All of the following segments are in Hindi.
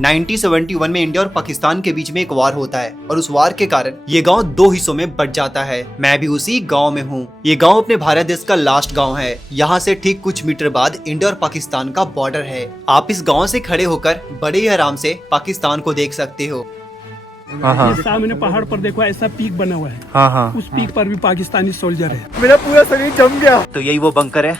1971 में इंडिया और पाकिस्तान के बीच में एक वार होता है और उस वार के कारण ये गांव दो हिस्सों में बट जाता है। मैं भी उसी गांव में हूँ। ये गांव अपने भारत देश का लास्ट गांव है। यहाँ से ठीक कुछ मीटर बाद इंडिया और पाकिस्तान का बॉर्डर है। आप इस गांव से खड़े होकर बड़े ही आराम से पाकिस्तान को देख सकते हो। ये सामने पहाड़ पर देखो ऐसा पीक बना हुआ है। हाँ। उस पीक पर भी पाकिस्तानी सोल्जर है। मेरा पूरा शरीर जम गया। तो यही वो बंकर है।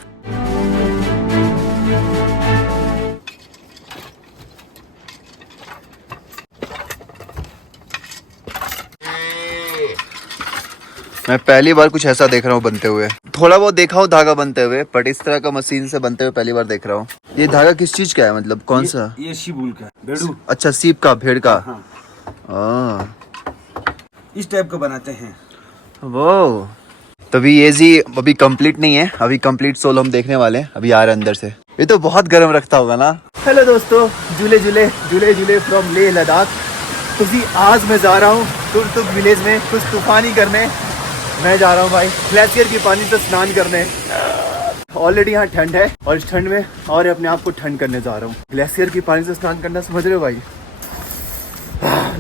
मैं पहली बार कुछ ऐसा देख रहा हूँ बनते हुए। थोड़ा बहुत देखा हूँ धागा बनते हुए, बट इस तरह का मशीन से बनते हुए पहली बार देख रहा हूँ। ये धागा किस चीज का है, मतलब कौन सा? ये शिबुल का बेड़ू। अच्छा, सीप का, भेड़ का। हाँ। इस टाइप का बनाते हैं वो। तभी ये जी अभी कंप्लीट नहीं है, अभी कंप्लीट सोल हम देखने वाले हैं। अभी आ रहे हैं अंदर से। ये तो बहुत गर्म रखता होगा ना। हेलो दोस्तों, झूले झूले झूले झूले फ्रॉम लेह लद्दाख। तो जी आज मैं जा रहा हूँ टुकटुक विलेज में कुछ तूफानी करने। मैं जा रहा हूँ भाई ग्लेशियर की पानी से स्नान करने। ऑलरेडी यहाँ ठंड है और इस ठंड में और अपने आप को ठंड करने जा रहा हूँ। ग्लेशियर की पानी से स्नान करना, समझ रहे हो भाई?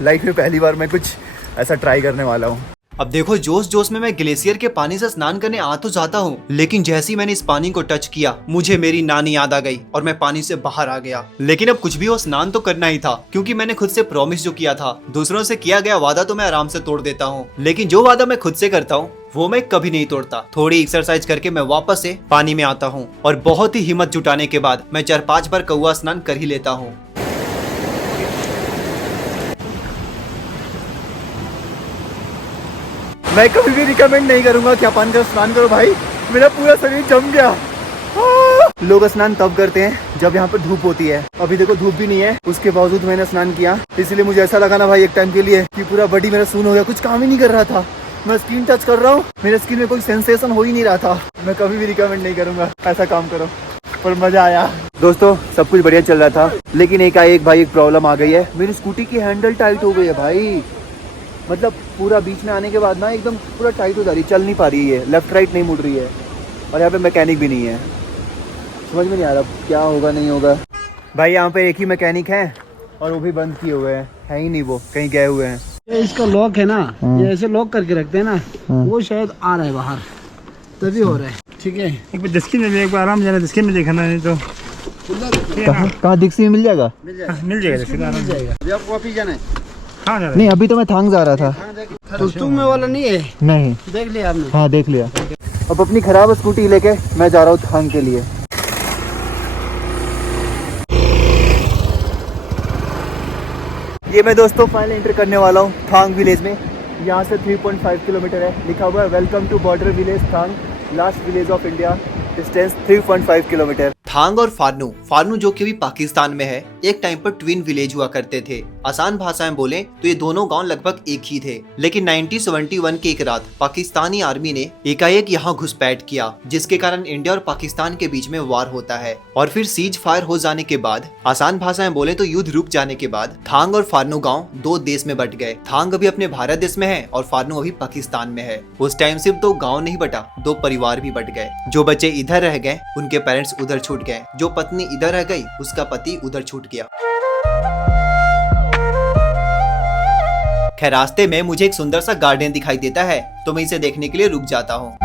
लाइफ में पहली बार मैं कुछ ऐसा ट्राई करने वाला हूँ। अब देखो, जोश जोश में मैं ग्लेशियर के पानी से स्नान करने आ तो जाता हूँ, लेकिन जैसे ही मैंने इस पानी को टच किया मुझे मेरी नानी याद आ गई और मैं पानी से बाहर आ गया। लेकिन अब कुछ भी हो, स्नान तो करना ही था, क्योंकि मैंने खुद से प्रॉमिस जो किया था। दूसरों से किया गया वादा तो मैं आराम से तोड़ देता हूँ, लेकिन जो वादा मैं खुद से करता हूँ वो मैं कभी नहीं तोड़ता। थोड़ी एक्सरसाइज करके मैं वापस से पानी में आता हूँ और बहुत ही हिम्मत जुटाने के बाद मैं 4-5 बार कौवा स्नान कर ही लेता हूँ। मैं कभी भी रिकमेंड नहीं करूंगा कि आप पानी का स्नान करो भाई। मेरा पूरा शरीर जम गया। लोग स्नान तब करते हैं जब यहाँ पर धूप होती है। अभी देखो धूप भी नहीं है, उसके बावजूद मैंने स्नान किया। इसलिए मुझे ऐसा लगा ना भाई एक टाइम के लिए कि पूरा बॉडी मेरा सून हो गया, कुछ काम ही नहीं कर रहा था। मैं स्किन टच कर रहा हूँ, मेरे स्किन में कोई सेंसेशन हो ही नहीं रहा था। मैं कभी भी रिकमेंड नहीं करूंगा ऐसा काम करो, पर मजा आया। दोस्तों सब कुछ बढ़िया चल रहा था, लेकिन एकाएक भाई एक प्रॉब्लम आ गई है। मेरी स्कूटी की हैंडल टाइट हो गई है भाई। मतलब पूरा बीच में आने के बाद ना एकदम पूरा टाइट हो जा रही है, चल नहीं पा रही है, लेफ्ट राइट नहीं मुड़ रही है। और यहाँ पे मैकेनिक भी नहीं है, समझ में नहीं आ रहा क्या होगा नहीं होगा। भाई यहाँ पे एक ही मैकेनिक है और वो भी बंद किए हुए हैं, है ही नहीं, वो कहीं गए हुए हैं। ये इसका लॉक है ना, ये ऐसे लॉक करके रखते हैं ना, वो शायद आ रहा है बाहर, तभी हो रहा है। ठीक है, एक बार डिस्की में एक बार आराम जाना, डिस्की में देखना नहीं तो कहाँ डिक्सी में मिल जाएगा? मिल जाएगा डिस्की में आराम जाएगा। अभी आपको ऑफिस जाना है? हाँ जा रहा है। नहीं अभी तो मैं थांग जा रहा था। तो तुम में वाला नहीं है? नहीं, देख लिया आपने? हाँ देख लिया। अब अपनी खराब स्कूटी लेके मैं जा रहा हूँ थांग के लिए। ये मैं दोस्तों फाइनल एंटर करने वाला हूँ थांग विलेज में। यहाँ से 3.5 किलोमीटर है, लिखा हुआ है welcome to border village Thang, last village of India, distance 3.5 kilometre. Thang और फारनू जो कि अभी पाकिस्तान में है, एक टाइम पर ट्विन विलेज हुआ करते थे। आसान भाषा में बोले तो ये दोनों गांव लगभग एक ही थे। लेकिन 1971 की एक रात पाकिस्तानी आर्मी ने एकाएक यहाँ घुसपैठ किया, जिसके कारण इंडिया और पाकिस्तान के बीच में वार होता है। और फिर सीज फायर हो जाने के बाद, आसान भाषा में बोले तो युद्ध रुक जाने के बाद, थांग और फारनू गाँव दो देश में बट गए। थांग अभी अपने भारत देश में है और फारनू अभी पाकिस्तान में है। उस टाइम सिर्फ दो गाँव नहीं बटा, दो परिवार भी बट गए। जो बच्चे इधर रह गए उनके पेरेंट्स उधर छूट गए, जो पत्नी इधर रह गई उसका पति उधर छूट गया। खैर रास्ते में मुझे एक सुंदर सा गार्डन दिखाई देता है, तो मैं इसे देखने के लिए रुक जाता हूँ।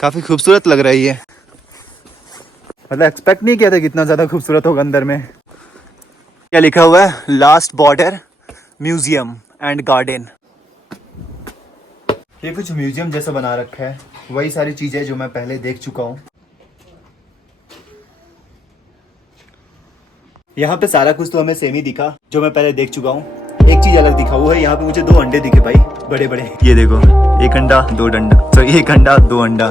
काफी खूबसूरत लग रही है, मतलब एक्सपेक्ट नहीं किया था कितना ज्यादा खूबसूरत होगा अंदर में। क्या लिखा हुआ है? Last border museum and garden. ये कुछ म्यूजियम जैसा बना रखा है, वही सारी चीजें जो मैं पहले देख चुका हूँ। यहाँ पे सारा कुछ तो हमें सेम ही दिखा जो मैं पहले देख चुका हूँ। एक चीज अलग दिखा, वो है यहाँ पे मुझे 2 अंडे दिखे भाई, बड़े बड़े। ये देखो, 1 अंडा 2 डंडा, तो 1 अंडा 2 अंडा।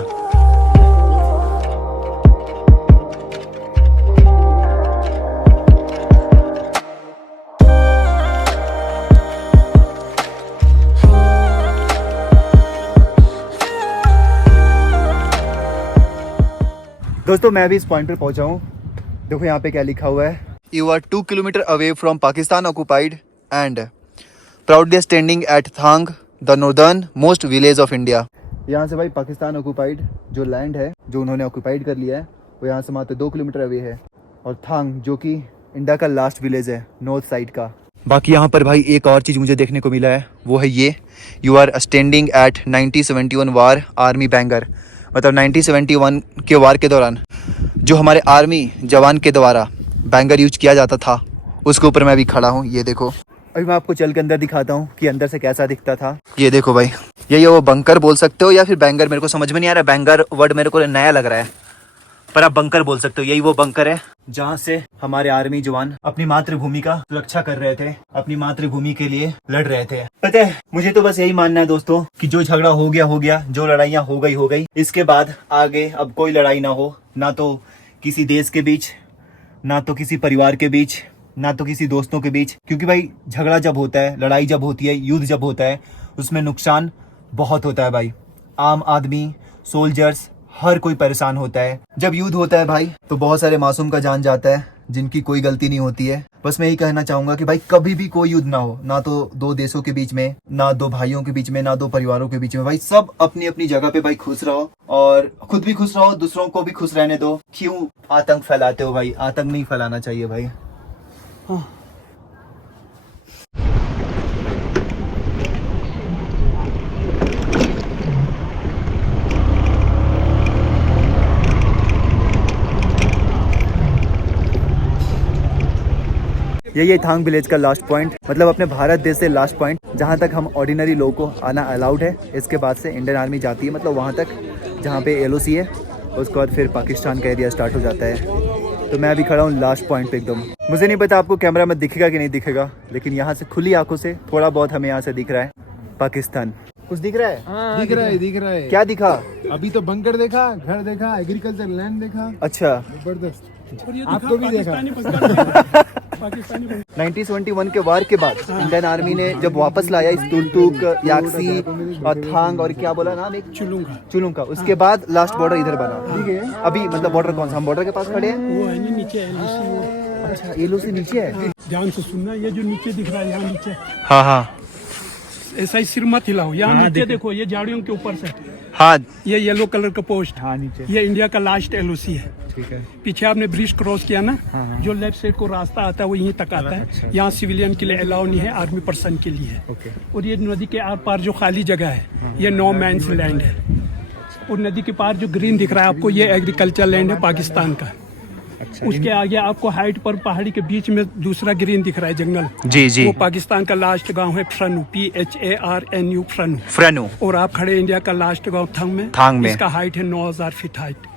दोस्तों मैं भी इस पॉइंट पर पहुंचा हूँ। देखो यहाँ पे क्या लिखा हुआ है, you are 2 kilometre away from Pakistan occupied and proudly standing at Thang the northern most village of India. यहाँ से भाई पाकिस्तान ऑक्युपाइड जो लैंड है, जो उन्होंने ऑक्युपाइड कर लिया है, वो यहाँ से मात्र 2 किलोमीटर अवे है। और थांग जो कि इंडिया का लास्ट विलेज है नॉर्थ साइड का। बाकी यहाँ पर भाई एक और चीज़ मुझे देखने को मिला है, वो है ये, you are standing at 1971 war army bunker. मतलब 1971 के वार के दौरान जो हमारे आर्मी जवान के द्वारा बैंगर यूज किया जाता था, उसके ऊपर मैं अभी खड़ा हूँ। ये देखो, अभी मैं आपको चल के अंदर दिखाता हूँ कि अंदर से कैसा दिखता था। ये देखो भाई, ये वो बंकर बोल सकते हो या फिर बैंगर, मेरे को समझ में नहीं आ रहा। बैंगर वर्ड मेरे को नया लग रहा है, पर आप बंकर बोल सकते हो। यही वो बंकर है जहाँ से हमारे आर्मी जवान अपनी मातृभूमि का सुरक्षा कर रहे थे, अपनी मातृभूमि के लिए लड़ रहे थे। पता है, मुझे तो बस यही मानना है दोस्तों कि जो झगड़ा हो गया, जो लड़ाइयाँ हो गई, इसके बाद आगे अब कोई लड़ाई ना हो, ना तो किसी देश के बीच, ना तो किसी परिवार के बीच, ना तो किसी दोस्तों के बीच। क्योंकि भाई झगड़ा जब होता है, लड़ाई जब होती है, युद्ध जब होता है, उसमें नुकसान बहुत होता है भाई। आम आदमी, सोल्जर्स, हर कोई परेशान होता है। जब युद्ध होता है भाई तो बहुत सारे मासूम का जान जाता है जिनकी कोई गलती नहीं होती है। बस मैं यही कहना चाहूंगा कि भाई कभी भी कोई युद्ध ना हो, ना तो दो देशों के बीच में, ना दो भाइयों के बीच में, ना दो परिवारों के बीच में। भाई सब अपनी अपनी जगह पे भाई खुश रहो और खुद भी खुश रहो, दूसरों को भी खुश रहने दो। क्यों आतंक फैलाते हो भाई? आतंक नहीं फैलाना चाहिए भाई। हाँ। यही है थांग विलेज का लास्ट पॉइंट, मतलब अपने भारत देश से लास्ट पॉइंट जहाँ तक हम ऑर्डिनरी लोगों को आना अलाउड है। इसके बाद से इंडियन आर्मी जाती है, मतलब वहाँ तक जहाँ पे LOC है। उसके बाद फिर पाकिस्तान का एरिया स्टार्ट हो जाता है। तो मैं अभी खड़ा हूँ लास्ट पॉइंट पे एकदम। मुझे नहीं पता आपको कैमरा में दिखेगा कि नहीं दिखेगा, लेकिन यहाँ से खुली आंखों से थोड़ा बहुत हमें यहाँ से दिख रहा है पाकिस्तान। कुछ दिख रहा है? हाँ, दिख रहा है। क्या दिखा? अभी तो बंकर देखा, घर देखा, एग्रीकल्चर लैंड देखा। अच्छा, जबरदस्त। आपको भी देखा। 1971 के वार के बाद इंडियन आर्मी ने जब वापस लाया इस तुलतुक, याक्सी और थांग और क्या बोला नाम, एक चुलुंगा, उसके बाद लास्ट बॉर्डर इधर बना। ठीक है, अभी मतलब बॉर्डर कौन सा? हम बॉर्डर के पास खड़े हैं। वो है नहीं नीचे LOC। अच्छा, LOC नीचे है। ध्यान से सुनना, ये जो नीचे दिख रहा है यहाँ नीचे, हाँ हाँ, ऐसा ही सिर मत हिलाओ। यहाँ नीचे देखो, ये झाड़ियों के ऊपर से, हाँ ये येलो कलर का पोस्ट, हाँ नीचे, ये इंडिया का लास्ट LOC है। ठीक है। पीछे आपने ब्रिज क्रॉस किया ना, जो लेफ्ट साइड को रास्ता आता है वो यहीं तक आता है। अच्छा। यहाँ सिविलियन के लिए अलाउ नहीं है, आर्मी पर्सन के लिए है। ओके। और ये नदी के आर पार जो खाली जगह है, ये नो मैंस लैंड है। और नदी के पार जो ग्रीन दिख रहा है आपको, ये एग्रीकल्चर लैंड है पाकिस्तान का। अच्छा। उसके आगे आपको हाइट पर पहाड़ी के बीच में दूसरा ग्रीन दिख रहा है, जंगल। जी जी, वो पाकिस्तान का लास्ट गांव है फ्रनु, PHARNU, फ्रेनु। और आप खड़े इंडिया का लास्ट गांव थांग में। इसका हाइट है 9000 फीट हाइट।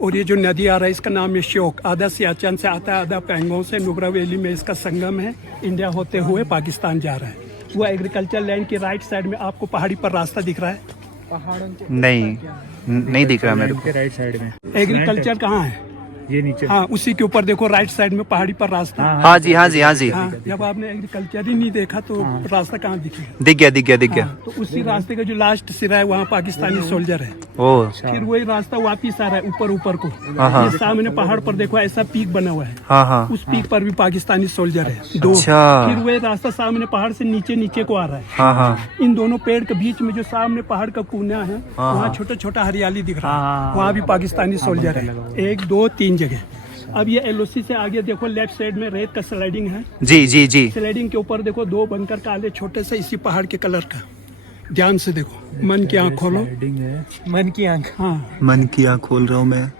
और ये जो नदी आ रहा है इसका नाम है श्योक। आधा सियाचिन से आता है, आधा पैंगोंग से। नुब्रा वैली में इसका संगम है। इंडिया होते हुए पाकिस्तान जा रहा है। वो एग्रीकल्चर लैंड की राइट साइड में आपको पहाड़ी पर रास्ता दिख रहा है। नहीं दिख रहा मेरे को। राइट साइड में एग्रीकल्चर कहाँ है? ये नीचे। हाँ, उसी के ऊपर देखो राइट साइड में पहाड़ी पर रास्ता। हाँ जी, हाँ जी, हाँ जी। हाँ, जब आपने एग्रीकल्चर ही नहीं देखा तो रास्ता कहाँ दिखेगा? दिख गया। हाँ, तो उसी रास्ते का जो लास्ट सिरा है वहाँ पाकिस्तानी सोल्जर है। ओह, फिर वही रास्ता वापिस आ रहा है ऊपर को। ये सामने पहाड़ पर देखो ऐसा पीक बना हुआ है। हाँ। उस पीक पर भी पाकिस्तानी सोल्जर है, 2। अच्छा। फिर वही रास्ता सामने पहाड़ से नीचे को आ रहा है। हाँ। इन दोनों पेड़ के बीच में जो सामने पहाड़ का कोना है, वहाँ छोटा हरियाली दिख रहा है। वहाँ भी पाकिस्तानी सोल्जर है, 1 2 3 जगह। अब ये LOC से आगे देखो, लेफ्ट साइड में रेत का स्लाइडिंग है। जी। स्लाइडिंग के ऊपर देखो 2 बंकर काले छोटे से, इसी पहाड़ के कलर का। ध्यान से देखो, मन की आंख खोलो। मन की आंख। हाँ, मन की आंख खोल रहा हूँ मैं।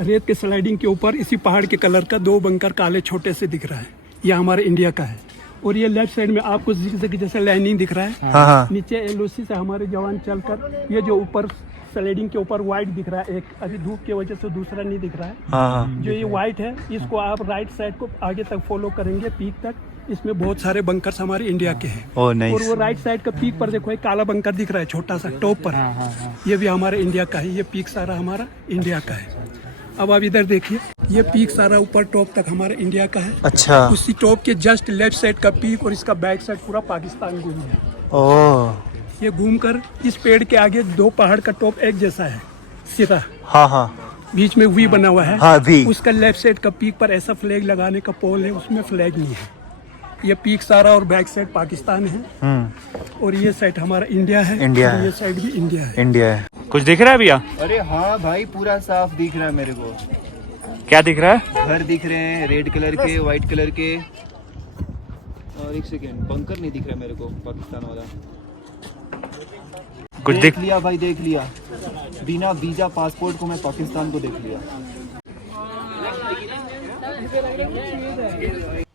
रेत के स्लाइडिंग के ऊपर इसी पहाड़ के कलर का 2 बंकर काले छोटे से दिख रहा है। ये हमारे इंडिया का है। और ये लेफ्ट साइड में आपको जैसे लैंडिंग दिख रहा है। हाँ। नीचे LOC से हमारे जवान चलकर, ये जो ऊपर स्लाइडिंग के ऊपर व्हाइट दिख रहा है, एक अभी धूप की वजह से दूसरा नहीं दिख रहा है। हाँ। जो ये व्हाइट है, इसको आप राइट साइड को आगे तक फॉलो करेंगे पीक तक। इसमें बहुत सारे बंकर्स हमारे इंडिया के हैं। ओह, नाइस। और वो राइट साइड का पीक पर देखो एक काला बंकर दिख रहा है छोटा सा टॉप पर। ये भी हमारे इंडिया का है। ये पीक सारा हमारा इंडिया का है। अब आप इधर देखिए, ये पीक सारा ऊपर टॉप तक हमारे इंडिया का है। अच्छा। उसी टॉप के जस्ट लेफ्ट साइड का पीक और इसका बैक साइड पूरा पाकिस्तान घूम है। ओह, ये घूमकर इस पेड़ के आगे 2 पहाड़ का टॉप एक जैसा है, सिरा। हाँ। बीच में वी बना हुआ है। हाँ, वी। उसका लेफ्ट साइड का पीक पर ऐसा फ्लैग लगाने का पोल है, उसमें फ्लैग नहीं है। ये पीक सारा और बैक साइड पाकिस्तान है। और ये साइड हमारा इंडिया है। ये साइड भी इंडिया है। कुछ दिख रहा है भैया? अरे हाँ भाई, पूरा साफ दिख रहा है मेरे को। क्या दिख रहा है? घर दिख रहे हैं रेड कलर के, व्हाइट कलर के, और एक सेकेंड बंकर नहीं दिख रहा मेरे को पाकिस्तान वाला। कुछ देख लिया भाई, देख लिया, बिना वीजा पासपोर्ट को मैं पाकिस्तान को देख लिया।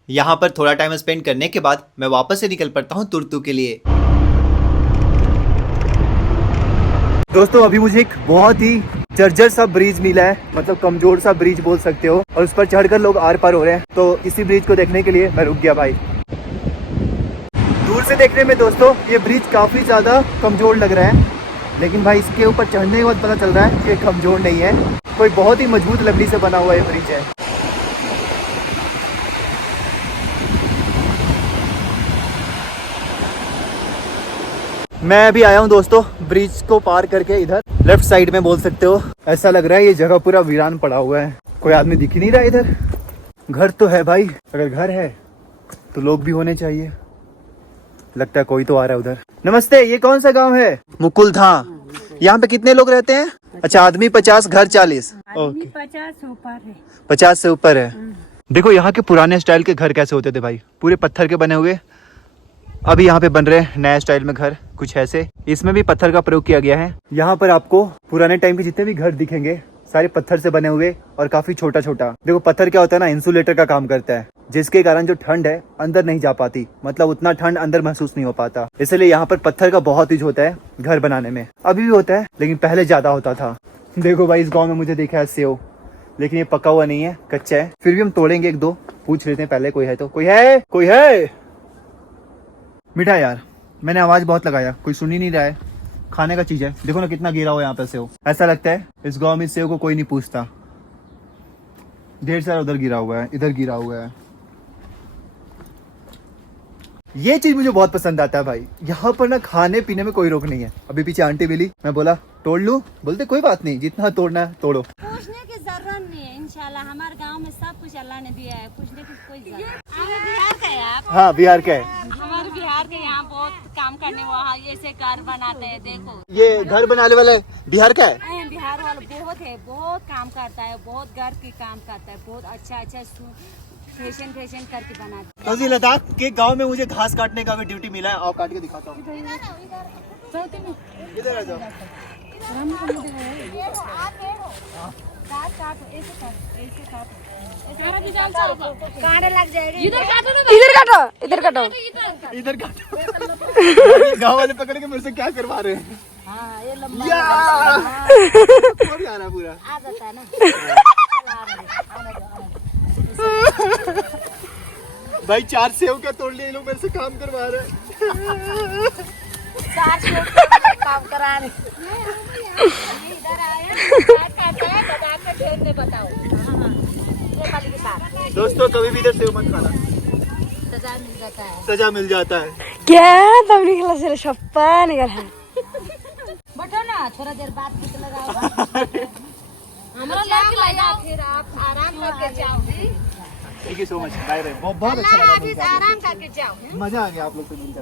यहाँ पर थोड़ा टाइम स्पेंड करने के बाद मैं वापस से निकल पड़ता हूँ तुर्तू के लिए। दोस्तों अभी मुझे एक बहुत ही जर्जर सा ब्रिज मिला है, मतलब कमजोर सा ब्रिज बोल सकते हो, और उस पर चढ़कर लोग आर पार हो रहे हैं। तो इसी ब्रिज को देखने के लिए मैं रुक गया भाई। दूर से देखने में दोस्तों ये ब्रिज काफी ज्यादा कमजोर लग रहा है, लेकिन भाई इसके ऊपर चढ़ने के बाद पता चल रहा है कि ये कमजोर नहीं है, कोई बहुत ही मजबूत लकड़ी से बना हुआ ये ब्रिज है। मैं अभी आया हूँ दोस्तों ब्रिज को पार करके इधर लेफ्ट साइड में बोल सकते हो। ऐसा लग रहा है ये जगह पूरा वीरान पड़ा हुआ है, कोई आदमी दिख ही नहीं रहा इधर। घर तो है भाई, अगर घर है तो लोग भी होने चाहिए। लगता है कोई तो आ रहा है उधर। नमस्ते, ये कौन सा गांव है? मुकुलधाम। यहाँ पे कितने लोग रहते हैं? अच्छा, आदमी 50, घर 40। ओके, 50 से ऊपर है। 50 से ऊपर है। देखो यहाँ के पुराने स्टाइल के घर कैसे होते थे भाई, पूरे पत्थर के बने हुए। अभी यहाँ पे बन रहे हैं नया स्टाइल में घर, कुछ ऐसे। इसमें भी पत्थर का प्रयोग किया गया है। यहाँ पर आपको पुराने टाइम के जितने भी घर दिखेंगे सारे पत्थर से बने हुए और काफी छोटा छोटा। देखो पत्थर क्या होता है ना, इंसुलेटर का काम करता है, जिसके कारण जो ठंड है अंदर नहीं जा पाती, मतलब उतना ठंड अंदर महसूस नहीं हो पाता। इसलिए यहाँ पर पत्थर का बहुत यूज होता है घर बनाने में। अभी भी होता है लेकिन पहले ज्यादा होता था। देखो भाई, इस गाँव में मुझे दिखा है सेव, लेकिन ये पका हुआ नहीं है, कच्चा है। फिर भी हम तोड़ेंगे एक दो, पूछ लेते हैं पहले कोई है तो। कोई है? कोई है? मीठा यार, मैंने आवाज बहुत लगाया, कोई सुन ही नहीं रहा है। खाने का चीज है, देखो ना कितना गिरा हुआ है यहाँ पे सेव। ऐसा लगता है इस गांव में सेव को कोई नहीं पूछता। ढेर सारा उधर गिरा हुआ है, इधर गिरा हुआ है। ये चीज मुझे बहुत पसंद आता है भाई, यहाँ पर ना खाने पीने में कोई रोक नहीं है। अभी पीछे आंटी मिली, मैं बोला तोड़ लूं, बोलते कोई बात नहीं, जितना तोड़ना है तोड़ो। पूछने की जरूरत नहीं है, इंशाल्लाह हमारे गांव में सब कुछ अल्लाह ने दिया है, पूछने की कोई जरूरत नहीं। बिहार का है आप? हाँ, बिहार का है। हमारे बिहार के यहाँ बहुत काम करने वहाँ ऐसे घर बनाते हैं। देखो ये घर बनाने वाला बिहार का है। बिहार वाला बहुत है, बहुत काम करता है, बहुत घर के काम करता है, बहुत अच्छा फैशन करके बनाते तो लद्दाख के गांव में मुझे घास काटने का भी ड्यूटी मिला है। आओ काट के दिखाता हूँ। इधर आ जाओ। कांटे लग जाएगा। इधर काटो इधर काटो। इधर काटो। गांव वाले पकड़ के मेरे से क्या करवा रहे हैं? हाँ, ये लंबा और आ रहा पूरा आ जाता है ना। भाई 4 सेव क्या तोड़ लिए, लोग मेरे से काम करवा रहे हैं। 4 से काम करा रहे। इधर आया काटता है, बाजार में ढेर में बताओ। ये वाली के साथ दोस्तों कभी भी इधर सेव मत खाना, सजा मिल जाता है। सजा मिल जाता है। क्या तब निकला से शप्पा निकल है। बैठो ना, थोड़ा देर बाद भूख लगाओ। हमारा लग लगा, फिर आप आराम करके जाओ। Thank you so much, bye bye. बहुत अच्छा लगा अभी आराम करके जाओ। मजा आ गया आप लोग से मिलकर।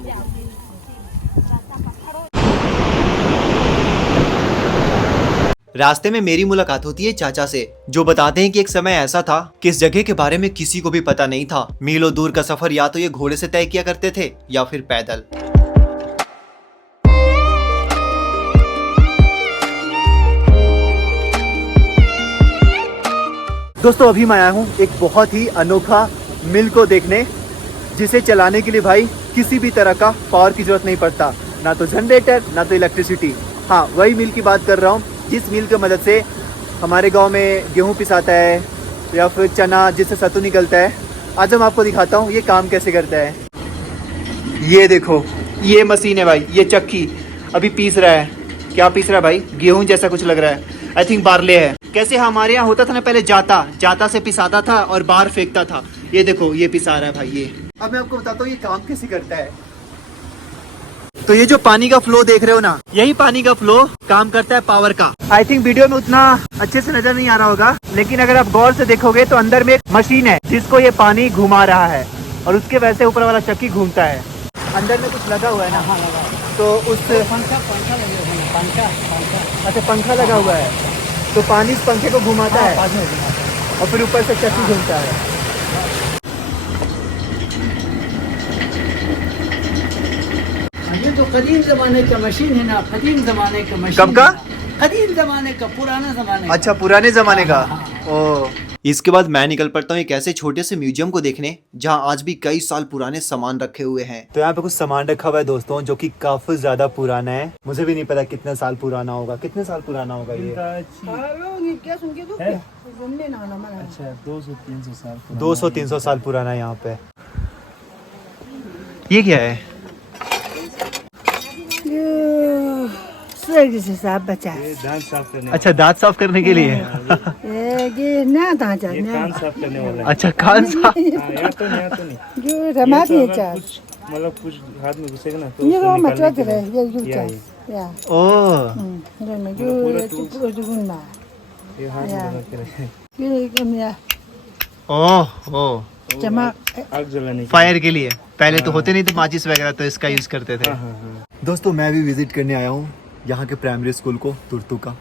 रास्ते में मेरी मुलाकात होती है चाचा से, जो बताते हैं कि एक समय ऐसा था कि इस जगह के बारे में किसी को भी पता नहीं था। मीलों दूर का सफर या तो ये घोड़े से तय किया करते थे या फिर पैदल। दोस्तों अभी मैं आया हूँ एक बहुत ही अनोखा मिल को देखने, जिसे चलाने के लिए भाई किसी भी तरह का पावर की जरूरत नहीं पड़ता, ना तो जनरेटर ना तो इलेक्ट्रिसिटी। हाँ, वही मिल की बात कर रहा हूँ जिस मिल की मदद से हमारे गांव में गेहूं पिसाता है या फिर चना जिससे सत्तू निकलता है। आज हम आपको दिखाता हूँ ये काम कैसे करता है। ये देखो, ये मशीन है भाई, ये चक्की अभी पीस रहा है। क्या पीस रहा है भाई? गेहूं जैसा कुछ लग रहा है, आई थिंक बारले है। कैसे हमारे यहाँ होता था ना पहले, जाता से पिसाता था और बाहर फेंकता था। ये देखो ये पिसा रहा है भाई। ये अब मैं आपको बताता हूँ ये काम कैसे करता है। तो ये जो पानी का फ्लो देख रहे हो ना, यही पानी का फ्लो काम करता है पावर का। आई थिंक वीडियो में उतना अच्छे से नजर नहीं आ रहा होगा, लेकिन अगर आप गौर से देखोगे तो अंदर में एक मशीन है जिसको ये पानी घुमा रहा है और उसके वैसे ऊपर वाला चक्की घूमता है। अंदर में कुछ लगा हुआ है ना, तो उस अच्छा पंखा लगा हुआ है, तो पानी इस पंखे को घुमाता है। और फिर ऊपर से चक्की घूमता है। ये तो कदीम जमाने का मशीन है ना, कदीम जमाने का मशीन। कब का? कदीम जमाने का, पुराना जमाने का। अच्छा, पुराने जमाने का। ओ, इसके बाद मैं निकल पड़ता हूँ एक ऐसे छोटे से म्यूजियम को देखने जहाँ आज भी कई साल पुराने सामान रखे हुए हैं। तो यहाँ पे कुछ सामान रखा हुआ है दोस्तों, जो कि काफी ज्यादा पुराना है। मुझे भी नहीं पता कितने साल पुराना होगा। कितने साल पुराना होगा ये? अच्छा, 200-300 साल। 200-300 साल पुराना है यहाँ पे। ये क्या है? से साफ बचा है। दांत साफ करने, अच्छा, दांत साफ करने के लिए। ये ना दांत है ना, कान साफ करने वाला है। अच्छा, कान साफ। यहाँ तो नहीं। जो रमा तो भी अगर चाह कुछ मतलब कुछ हाथ में घुसेगा ना तो ये उसको वो निकालने मतलब के है, लिए ये या चाह या ओ, ये में जो गुना ये हाथ में लगा के रखे, ये कम या ओ, चमक आग जलाने के फायर के लिए। पहले तो होते नहीं थे माचिस वगैरह, तो इसका यूज करते थे। हाँ। दोस्तों, मैं भी विजिट करने आया हूँ यहाँ के प्राइमरी स्कूल को, तुर्तु का।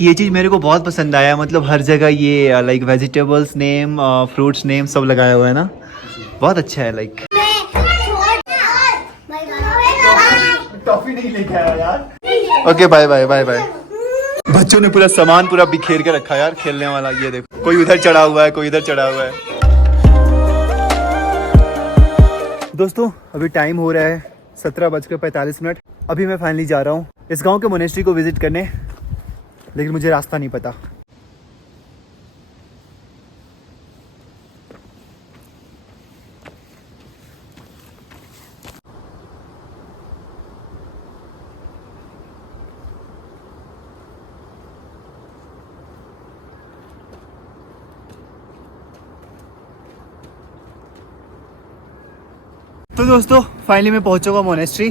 ये चीज मेरे को बहुत पसंद आया, मतलब हर जगह ये like vegetables name, fruits name सब लगाया हुआ है ना, बहुत अच्छा है। लाइक टॉफी नहीं लेके आया यार। Okay, bye bye bye bye. बच्चों ने पूरा सामान पूरा बिखेर के रखा यार, खेलने वाला। ये देखो, कोई उधर चढ़ा हुआ है, कोई इधर चढ़ा हुआ है। दोस्तों, अभी टाइम हो रहा है 17:45। अभी मैं फाइनली जा रहा हूँ इस गांव के मोनेस्ट्री को विजिट करने, लेकिन मुझे रास्ता नहीं पता। तो दोस्तों, फाइनली मैं पहुंच चुका मोनेस्ट्री।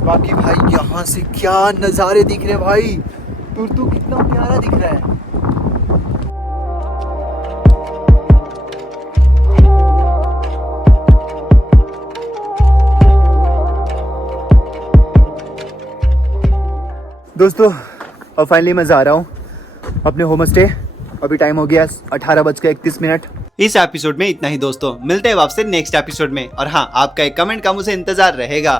बाकी भाई यहाँ से क्या नज़ारे दिख रहे हैं भाई, तुर्तु कितना प्यारा दिख रहा है। दोस्तों, अब फाइनली मैं जा रहा हूँ अपने होम स्टे। अभी टाइम हो गया 18:31। इस एपिसोड में इतना ही दोस्तों, मिलते हैं आपसे नेक्स्ट एपिसोड में। और हाँ, आपका एक कमेंट का मुझे इंतजार रहेगा।